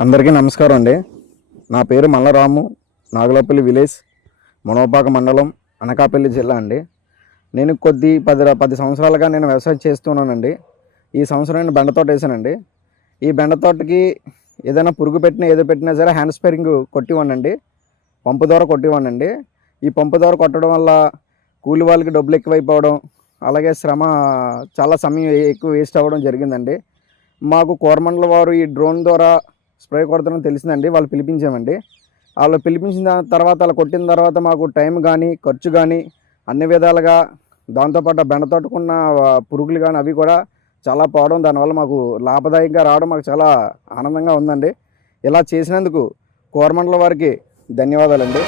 అందరికీ నమస్కారం అండి. నా పేరు మల్లరాము నాగులపల్లి విలేజ్ మనోపాక మండలం అనకాపల్లి జిల్లా అండి. నేను కొద్ది పది పది సంవత్సరాలుగా నేను వ్యవసాయం చేస్తున్నానండి. ఈ సంవత్సరం నేను బెండ తోట వేసానండి. ఈ బెండ తోటకి ఏదైనా పురుగు పెట్టినా ఏదో పెట్టినా సరే హ్యాండ్ స్పేరింగ్ కొట్టివ్వండి పంపు ద్వారా కొట్టివ్వండి ఈ పంపు ద్వారా కొట్టడం వల్ల కూలి వాళ్ళకి డబ్బులు ఎక్కువైపోవడం అలాగే శ్రమ చాలా సమయం ఎక్కువ వేస్ట్ అవ్వడం జరిగిందండి. మాకు కోరమండల వారు ఈ డ్రోన్ ద్వారా స్ప్రే కొడతారని తెలిసిందండి వాళ్ళు పిలిపించామండి. వాళ్ళు పిలిపించిన తర్వాత అలా కొట్టిన తర్వాత మాకు టైం కానీ ఖర్చు కానీ అన్ని విధాలుగా దాంతోపాటు ఆ బెండ తోటకున్న పురుగులు కానీ అవి కూడా చాలా పోవడం దానివల్ల మాకు లాభదాయకంగా రావడం మాకు చాలా ఆనందంగా ఉందండి. ఇలా చేసినందుకు కోరమండల వారికి ధన్యవాదాలండి.